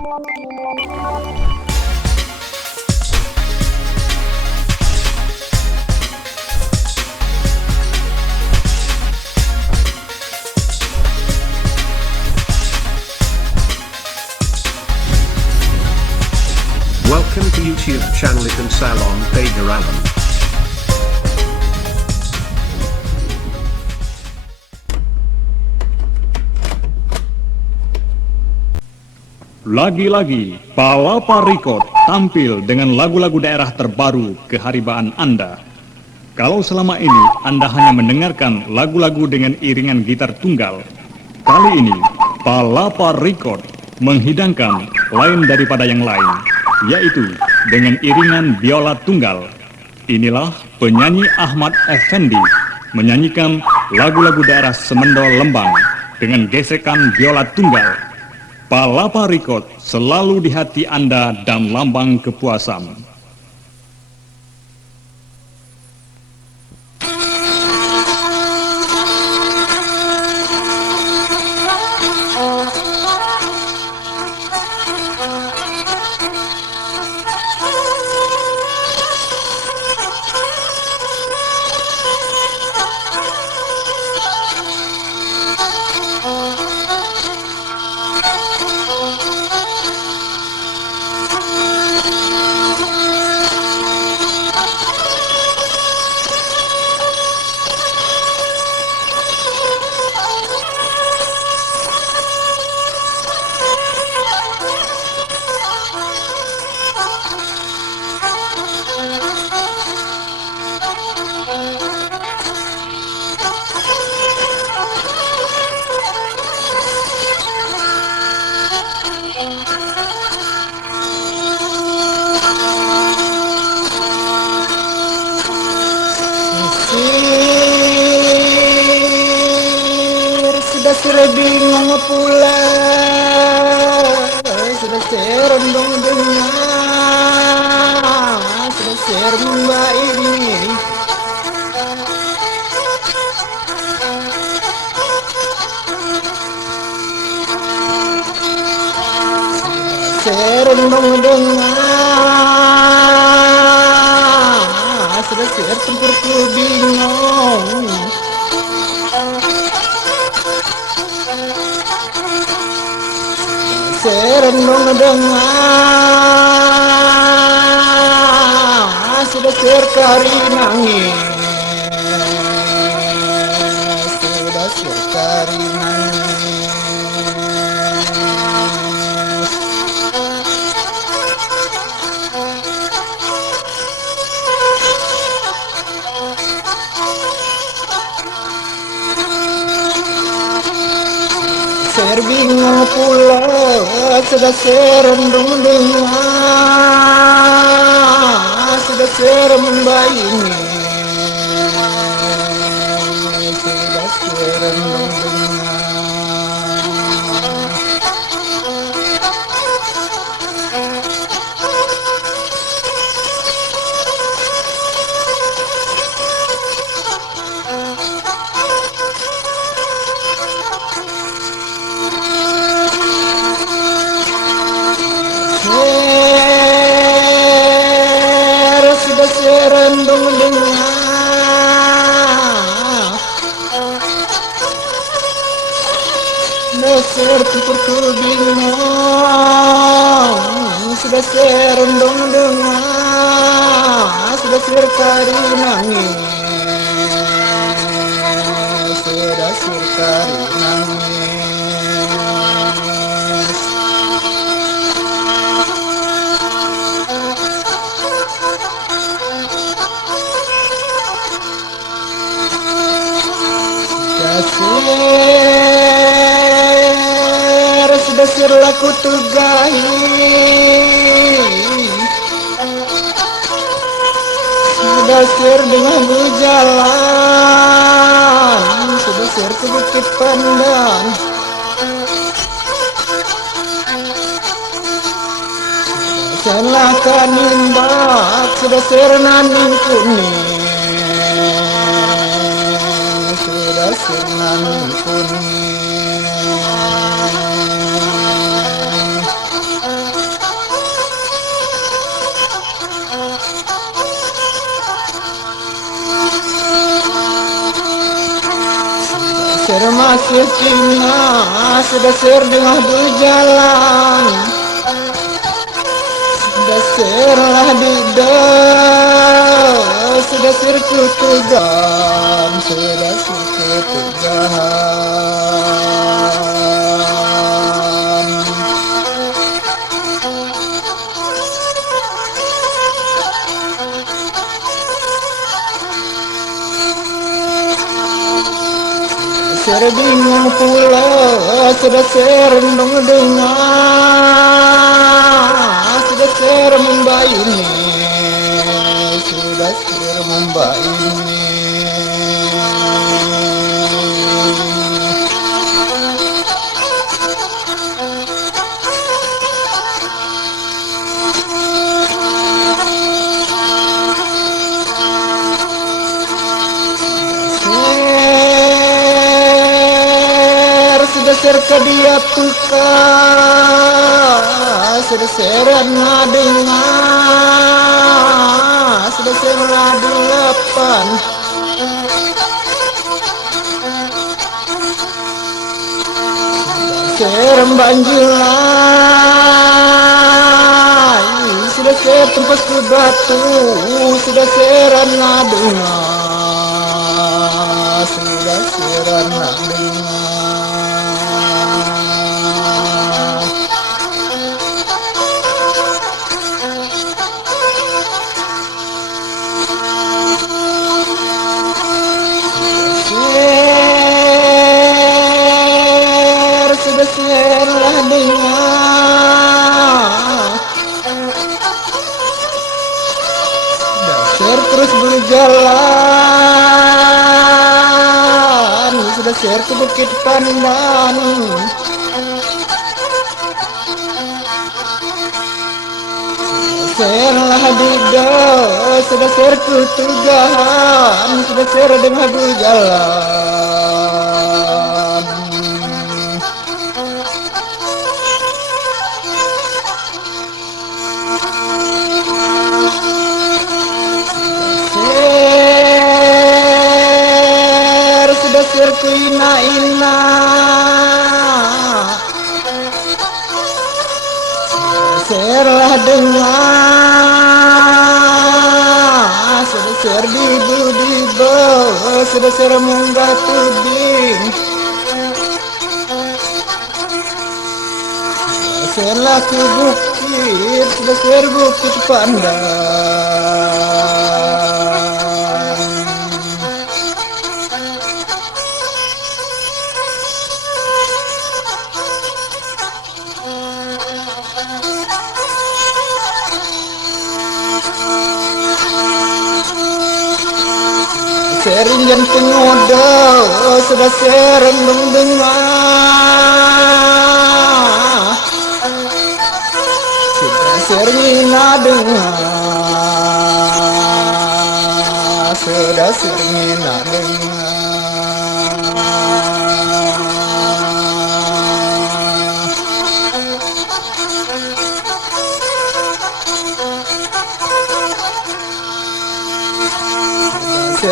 Welcome to YouTube channel Ikan Salon Pager Alam. Lagi-lagi, Palapa Record tampil dengan lagu-lagu daerah terbaru keharibaan Anda. Kalau selama ini Anda hanya mendengarkan lagu-lagu dengan iringan gitar tunggal, kali ini Palapa Record menghidangkan lain daripada yang lain, yaitu dengan iringan biola tunggal. Inilah penyanyi Ahmad Effendi menyanyikan lagu-lagu daerah Semendo Lembang dengan gesekan biola tunggal. Palapa Record selalu di hati Anda dan lambang kepuasan. Sudah bingung pula, sudah serondong dengar, sudah serumba ini. Serondong dengar, sudah ser tempurku bingung. Serendong dengar, sudah serkari nangis, sudah serkari nangis. Bingung pula, sudah serendung dengar, sudah seremba ini, sudah serendung dengar. Sudah serendung dengar, dasar tempurku bingung. Sudah serendung dengar, sudah serkari nangis, sudah serkari nangis. Sudah ser laku tugahi, sudah ser dengan berjalan, sudah ser ke Bukit Pandan. Salah kanimbak, sudah ser naning kuning, sudah ser naning kuning. Cina sudah serdengah berjalan, sudah serlah di sudah serkutugan, sudah serkutugan. Serdingung pula sudah serendung dengar, sudah ser membayuni, sudah ser membayuni. Sudah serkedia puka, sudah serana dengar, sudah serana delapan. Serem banjulai, sudah ser tempat ke batu, sudah serana dengar, sudah serana dengar. Sudah serlah dengar, sudah ser terus berjalan, sudah ser ke Bukit Pandan, serlah didas, sudah ser ke Tugahan, sudah ser dengar berjalan. Sudah ser ke Ina-ina, serlah dengar, sudah ser dibu-dibu, sudah ser munggah tuding, serlah ke bukit, sudah ser Bukit Pandan. Seringan pengoda sudah serendung dengar, sudah serngina dengar, sudah serngina dengar.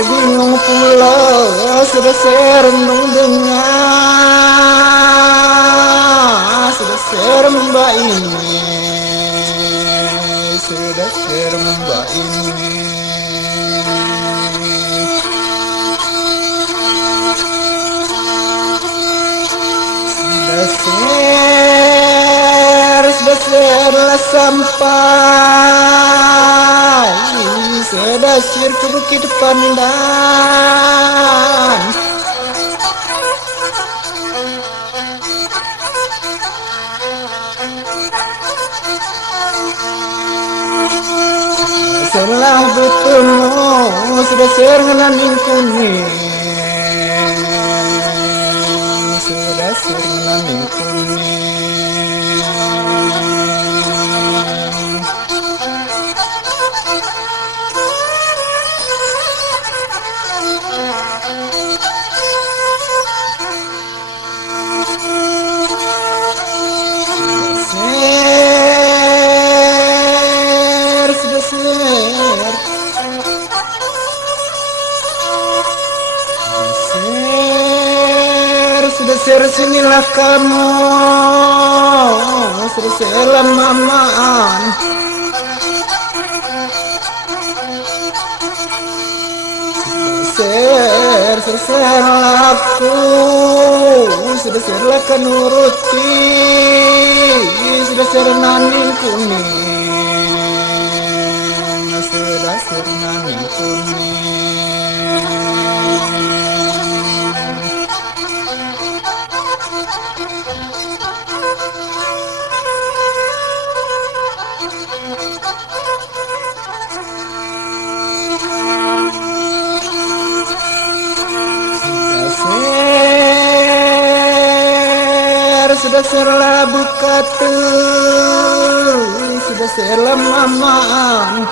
Bingung pula sudah serendung dengar, sudah ser Mbak ini, sudah ser Mbak ini. Sudah serlah sampai, sudah ser ke Bukit Pandan, setelah bertemu sudah ser ngelaning kuning, sudah ser ngelaning kuning. sinilah kamu Serselam mamaan Ser aku Serlah kenuruti Ser naning kuning Ser naning kuning sudah serlah buka sudah serlah mamaan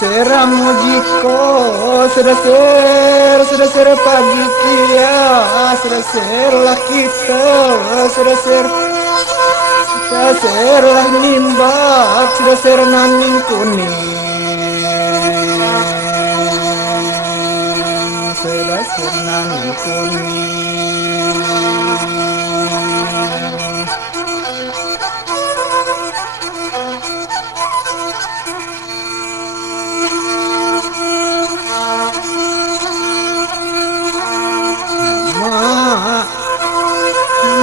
seramu jiko sudah ser pagi kia sudah serlah kita sudah serlah nimbak sudah ser naning kuning sudah ser naning kuning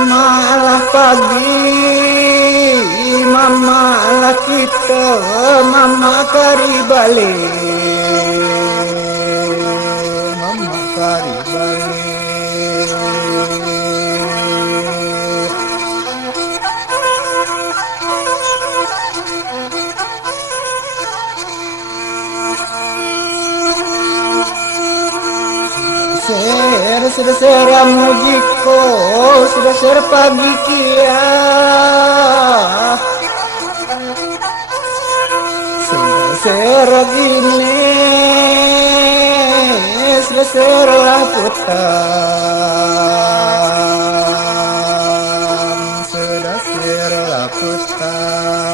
malah pagi mama lah kita mama kari balik mama kari balik sudah seramu jiko sudah ser pagi kia sudah ser gini sudah serlah petang sudah serlah petang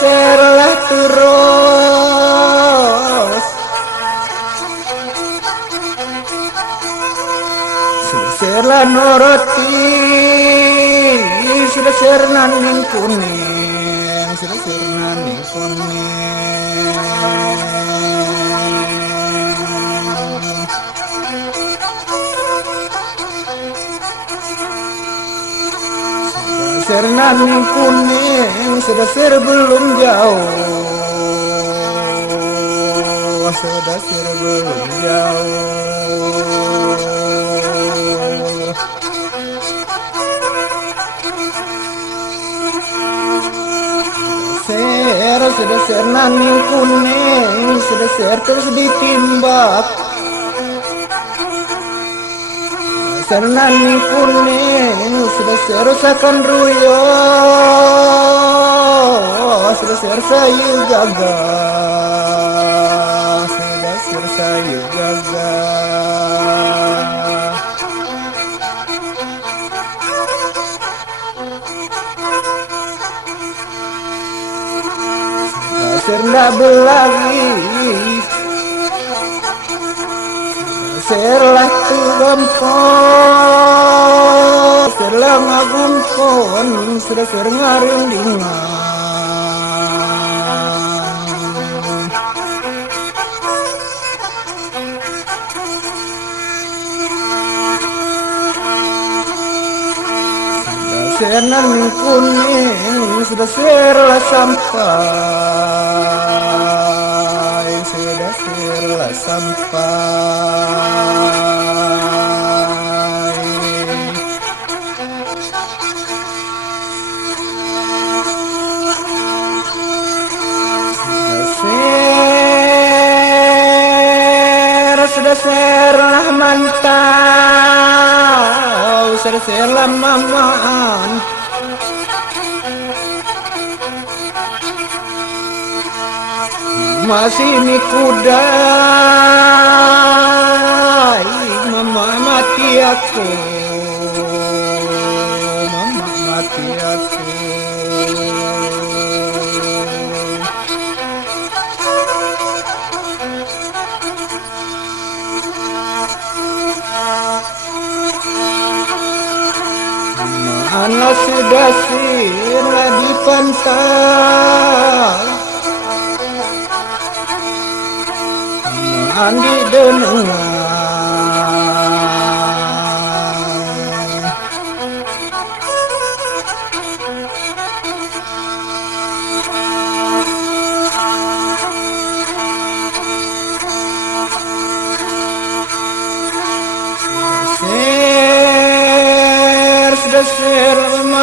serlah terus serlah noroti sudah ser naning kuning sudah ser naning kuning ser naning kuning sudah ser belum jauh sudah ser belum jauh sudah ser naning kuning sudah ser terus ditimbak ser naning kuning sudah ser rusakan ruyo sudah ser sayu gagah sudah ser sayu gagah serlah belagi serlah tugampon serlah ngagumpon sudah ser ngarindingan ser naning kuning sudah serlah sampai sudah serlah sampai sudah serlah mantau serlah mamaan masih ni kuda mama mati aku mama mati aku mana sudah sirna di pantai mandi denungan sudah sermaan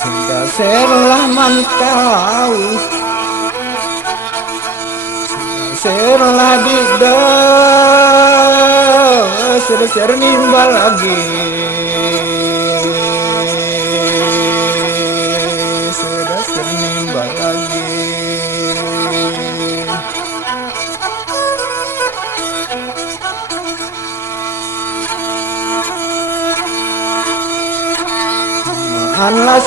sudah serlah mantau serlah dida sudah ser nimbal lagi sudah ser nimbal lagi Anlah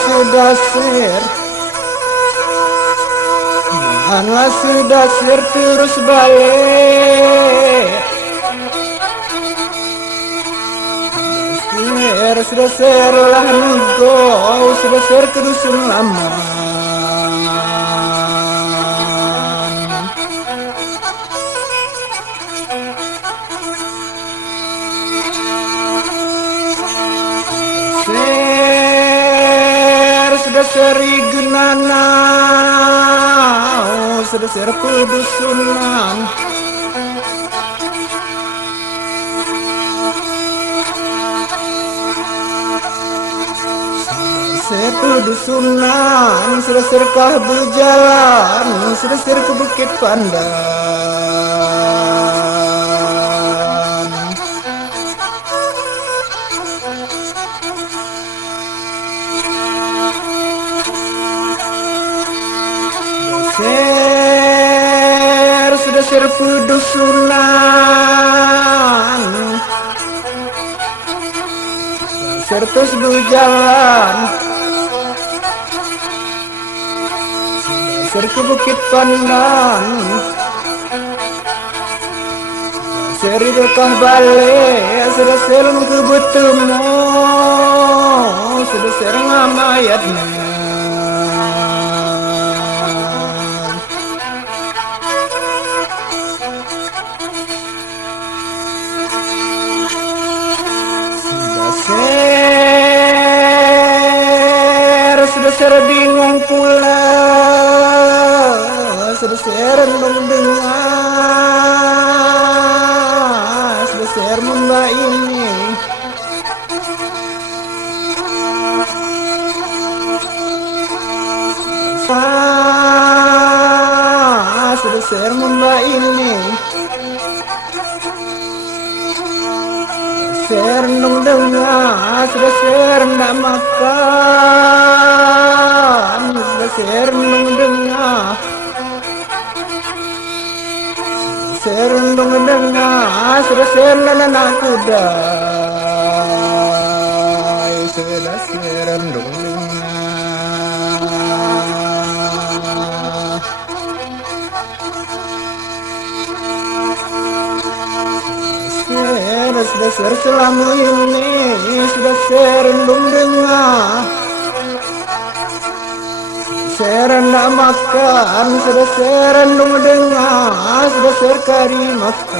sudah ser terus balik sudah ser lah nunggu sudah ser kedusun lama sudah seri genana sudah ser pedusunan ser pedusunan sudah serkah berjalan sudah ser ke Bukit Pandan sudah ser pedusunan ser terus berjalan ser ke Bukit Pandan seri dekah balik sudah ser ke bertemu sudah ser ngamayatnya sudah ser bingung pula sudah ser renung dengar sudah ser Mumba ini sudah ser Mumba ini ser renung dengar sudah ser ndak makan sudah ser renung dengar ser renung dengar sudah ser anak kuda sudah ser renung dengar sudah ser selama ini sudah ser renung dengar ser ndak makan sudah ser renung dengar sudah ser kari makan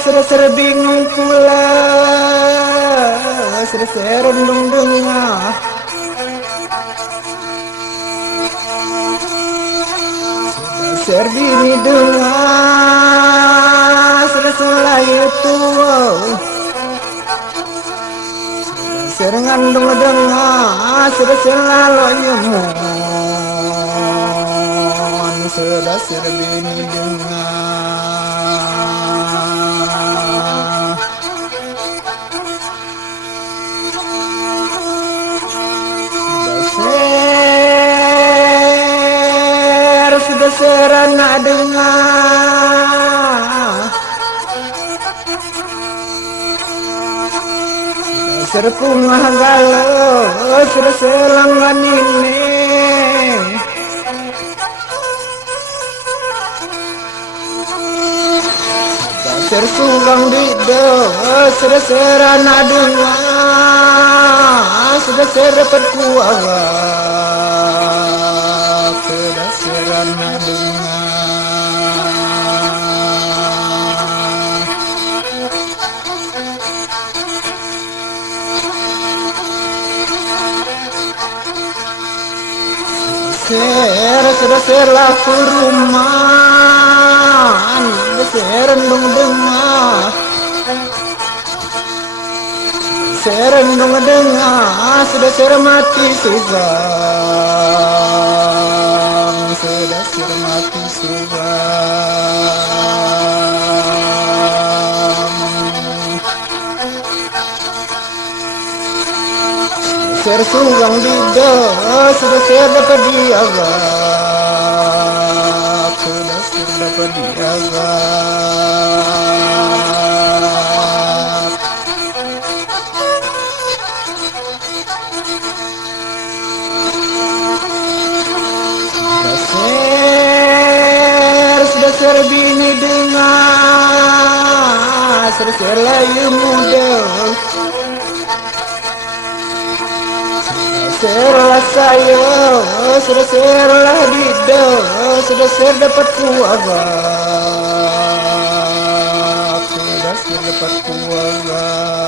sudah ser bingung pula sudah ser renung dengar ser bini dengar sudah selayu tua ser ngandung dengar sudah selalu nyemuk sedasir bini dengar sedasir anak dengar serpungah galau serselangan ini sersugang di serseran adunga seser dapat kuaga serseran adunga serlah ke rumah serendung dengar serendung dengar sudah sermati sugang sudah sermati sugang sersugang di sudah ser dapat diagak sudah ser dapat diagak sudah ser bini dengar ser layu muda serlah saya serlah dida sudah ser dapat kuaga sudah ser dapat kuaga